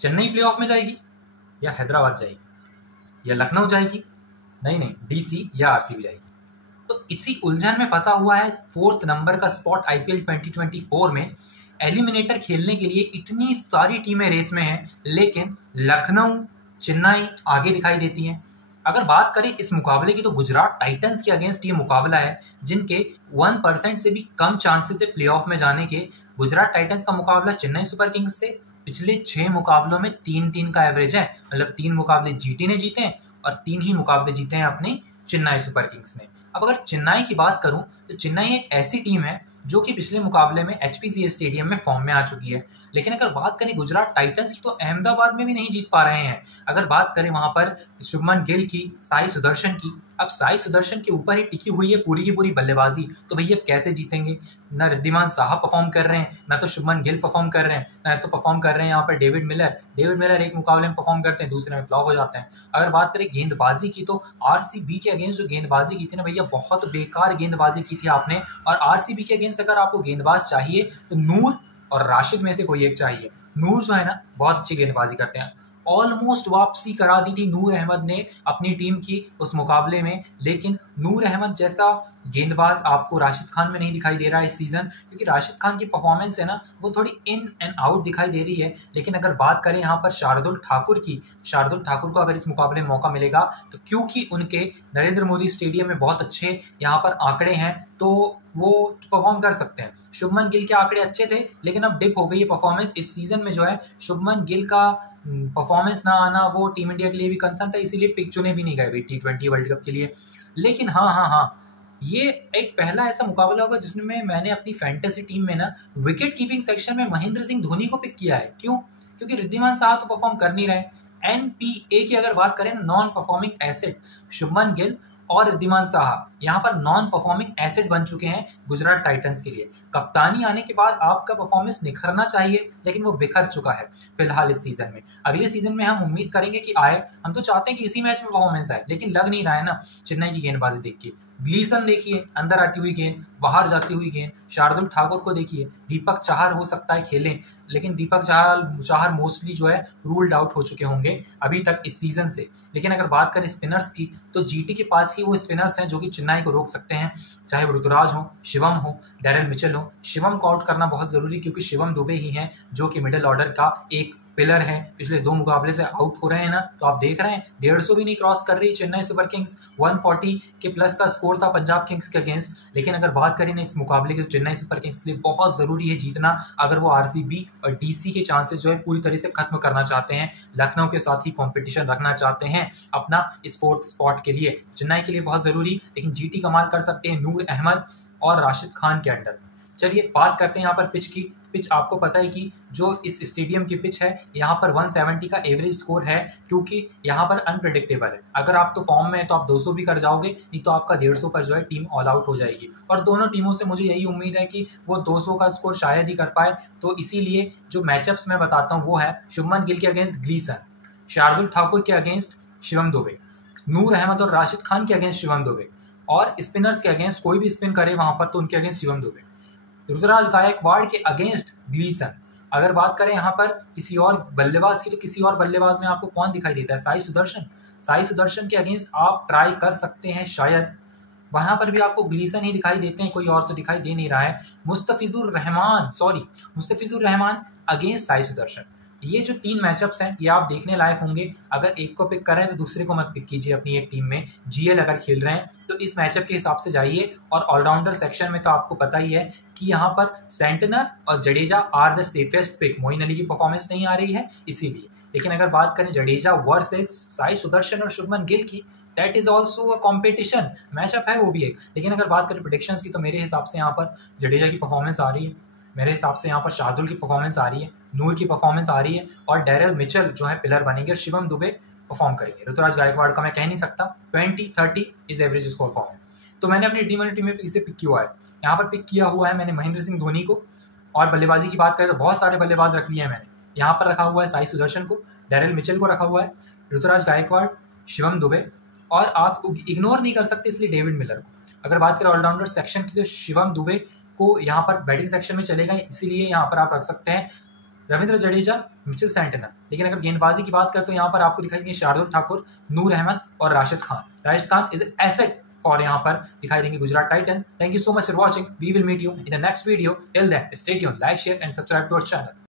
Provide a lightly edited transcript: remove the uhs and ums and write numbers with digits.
Chennai playoff में जाएगी या हैदराबाद जाएगी या लखनऊ जाएगी, नहीं डीसी या आरसीबी जाएगी। तो इसी उलझन में फंसा हुआ है 4th नंबर का स्पॉट आईपीएल 2024 में। एलिमिनेटर खेलने के लिए इतनी सारी टीमें रेस में हैं, लेकिन लखनऊ, चेन्नई आगे दिखाई देती हैं। अगर बात करें इस मुकाबले की तो गुजरात टाइटंस के अगेंस्ट ये मुकाबला है, जिनके 1% से भी कम चांसेस है प्लेऑफ में जाने के। गुजरात टाइटंस का मुकाबला चेन्नई सुपर किंग्स से पिछले 6 मुकाबलों में 3-3 का एवरेज है, मतलब 3 मुकाबले जीटी ने जीते हैं और 3 ही मुकाबले जीते हैं अपने चेन्नई सुपर किंग्स ने। अब अगर चेन्नई की बात करूं तो चेन्नई एक ऐसी टीम है जो कि पिछले मुकाबले में एचपीसीए स्टेडियम में फॉर्म में आ चुकी है। लेकिन अगर बात करें गुजरात टाइटंस की तो अहमदाबाद में भी नहीं जीत पा रहे हैं। अगर बात करें वहां पर शुभमन गिल की, साई सुदर्शन की, अब साई सुदर्शन के ऊपर ही टिकी हुई है पूरी की पूरी बल्लेबाजी, तो भैया कैसे जीतेंगे? ना रिद्धिमान साहा परफॉर्म कर रहे हैं, ना तो शुभमन गिल परफॉर्म कर रहे हैं, ना तो परफॉर्म कर रहे हैं यहाँ पर डेविड मिलर एक मुकाबले में परफॉर्म करते हैं, दूसरे में फ्लॉप हो जाते हैं। अगर बात करें गेंदबाजी की तो आरसीबी के अगेंस्ट जो गेंदबाजी की थी ना भैया, बहुत बेकार गेंदबाजी की थी आपने। और आरसीबी के अगेंस्ट अगर आपको गेंदबाज चाहिए तो नूर और राशिद में से कोई एक चाहिए। नूर जो है ना बहुत अच्छी गेंदबाजी करते हैं, ऑलमोस्ट वापसी करा दी थी नूर अहमद ने अपनी टीम की उस मुकाबले में, लेकिन नूर अहमद जैसा गेंदबाज आपको राशिद खान में नहीं दिखाई दे रहा है इस सीजन, क्योंकि राशिद खान की परफॉर्मेंस है ना वो थोड़ी इन एंड आउट दिखाई दे रही है। लेकिन अगर बात करें यहाँ पर शार्दुल ठाकुर की, शार्दुल ठाकुर को अगर इस मुकाबले में मौका मिलेगा तो क्योंकि उनके नरेंद्र मोदी स्टेडियम में बहुत अच्छे यहाँ पर आंकड़े हैं तो वो परफॉर्म कर सकते हैं। शुभमन गिल के आंकड़े अच्छे थे लेकिन अब डिप हो गई है परफॉर्मेंस इस सीजन में। जो है शुभमन गिल का परफॉर्मेंस ना आना वो टीम इंडिया के लिए भी कंसर्न था, इसीलिए पिक चुने भी नहीं गए T20 वर्ल्ड कप के लिए। लेकिन हाँ, ये एक पहला ऐसा मुकाबला होगा जिसमें मैंने अपनी फैंटेसी टीम में ना विकेट कीपिंग सेक्शन में महेंद्र सिंह धोनी को पिक किया है। क्यों? क्योंकि रिद्धिमान साहा तो परफॉर्म कर नहीं रहे। एनपीए की अगर बात करें ना, non performing asset, Shubman Gill और रिद्धिमान साहा यहाँ पर नॉन परफॉर्मिंग एसेट बन चुके हैं गुजरात टाइटंस के लिए। कप्तानी आने के बाद आपका परफॉर्मेंस निखरना चाहिए, लेकिन वो बिखर चुका है फिलहाल इस सीजन में। अगले सीजन में हम उम्मीद करेंगे कि आए, हम तो चाहते हैं कि इसी मैच में परफॉर्मेंस आए, लेकिन लग नहीं रहा है ना चेन्नई की गेंदबाजी देख के। ग्लीसन देखिए, अंदर आती हुई गेंद, बाहर जाती हुई गेंद। शार्दुल ठाकुर को देखिए, दीपक चाहर हो सकता है खेलें, लेकिन दीपक चाहर मोस्टली जो है रूल्ड आउट हो चुके होंगे अभी तक इस सीजन से। लेकिन अगर बात करें स्पिनर्स की तो जीटी के पास ही वो स्पिनर्स हैं जो कि चेन्नई को रोक सकते हैं, चाहे वो ऋतुराज हो, शिवम हो, डैरेल मिचेल हो। शिवम को आउट करना बहुत जरूरी, क्योंकि शिवम दुबे ही हैं जो कि मिडिल ऑर्डर का एक पिलर है। पिछले 2 मुकाबले से आउट हो रहे हैं ना, तो आप देख रहे हैं 150 भी नहीं क्रॉस कर रही चेन्नई सुपर किंग्स। 140 के प्लस का स्कोर था पंजाब किंग्स के अगेंस्ट। लेकिन अगर बात करें ना इस मुकाबले की तो चेन्नई सुपर किंग्स के लिए बहुत जरूरी है जीतना, अगर वो आरसीबी और डीसी के चांसेस जो है पूरी तरह से खत्म करना चाहते हैं, लखनऊ के साथ ही कंपटीशन रखना चाहते हैं अपना इस 4th स्पॉट के लिए। चेन्नई के लिए बहुत जरूरी, लेकिन जीटी कमाल कर सकते हैं नूर अहमद और राशिद खान के अंडर। चलिए बात करते हैं यहाँ पर पिच की। पिच आपको पता है कि जो इस स्टेडियम की पिच है यहाँ पर 170 का एवरेज स्कोर है, क्योंकि यहाँ पर अनप्रेडिक्टेबल है। अगर आप तो फॉर्म में है तो आप 200 भी कर जाओगे, नहीं तो आपका 150 पर जो है टीम ऑल आउट हो जाएगी। और दोनों टीमों से मुझे यही उम्मीद है कि वो 200 का स्कोर शायद ही कर पाए। तो इसीलिए जो मैचअप्स मैं बताता हूँ वो है शुभमन गिल के अगेंस्ट ग्लीसन, शार्दुल ठाकुर के अगेंस्ट शिवम दुबे, नूर अहमद और राशिद खान के अगेंस्ट शिवम दुबे, और स्पिनर्स के अगेंस्ट कोई भी स्पिन करे वहां पर तो उनके अगेंस्ट शिवम दुबे, ऋतुराज गायकवाड़ के अगेंस्ट ग्लीसन। अगर बात करें यहाँ पर किसी और बल्लेबाज की तो किसी और बल्लेबाज में आपको कौन दिखाई देता है? साई सुदर्शन। साई सुदर्शन के अगेंस्ट आप ट्राई कर सकते हैं शायद, वहां पर भी आपको ग्लीसन ही दिखाई देते हैं, कोई और तो दिखाई दे नहीं रहा है। मुस्तफिजुर रहमान अगेंस्ट साई सुदर्शन। ये जो 3 मैचअप्स हैं ये आप देखने लायक होंगे। अगर एक को पिक कर रहे हैं तो दूसरे को मत पिक कीजिए अपनी एक टीम में। जीएल अगर खेल रहे हैं तो इस मैचअप के हिसाब से जाइए। और ऑलराउंडर सेक्शन में तो आपको पता ही है कि यहाँ पर सेंटनर और Jadeja are the safest pick. Moeen Ali की परफॉर्मेंस नहीं आ रही है इसीलिए। लेकिन अगर बात करें जडेजा वर्सेस साई सुदर्शन और शुभमन गिल की, that is also a competition matchup है वो भी एक। लेकिन अगर बात करें प्रेडिक्शंस की तो मेरे हिसाब से यहाँ पर जडेजा की परफॉर्मेंस आ रही है, मेरे हिसाब से यहाँ पर शार्दुल की परफॉर्मेंस आ रही है, नूर की परफॉर्मेंस आ रही है, और डैरेल मिचेल जो है पिलर बनेंगे और शिवम दुबे परफॉर्म करेंगे। ऋतुराज गायकवाड़ का मैं कह नहीं सकता, 20-30 इज एवरेज स्कोर फॉर्म है। तो मैंने अपनी टीम में इसे पिक किया है। यहाँ पर पिक किया हुआ है मैंने महेंद्र सिंह धोनी को। और बल्लेबाजी की बात करें तो बहुत सारे बल्लेबाज रख लिए हैं मैंने। यहाँ पर रखा हुआ है साई सुदर्शन को, डैरेल मिचेल को रखा हुआ है, ऋतुराज गायकवाड़, शिवम दुबे, और आप इग्नोर नहीं कर सकते इसलिए डेविड मिलर को। अगर बात करें ऑलराउंडर सेक्शन की तो शिवम दुबे को यहाँ पर बैटिंग सेक्शन में चलेगा, इसीलिए यहाँ पर आप रख सकते हैं रविंद्र जडेजा, मिचेल सैंटनर। लेकिन अगर गेंदबाजी की बात करें तो यहाँ पर आपको दिखाई देंगे शार्दुल ठाकुर, नूर अहमद और राशिद खान। राशिद खान इज एसेट और यहाँ पर दिखाई देंगे Gujarat Titans. Thank you so much for watching. We will meet you in the next video. Till then stay tuned, like, share and subscribe to our channel.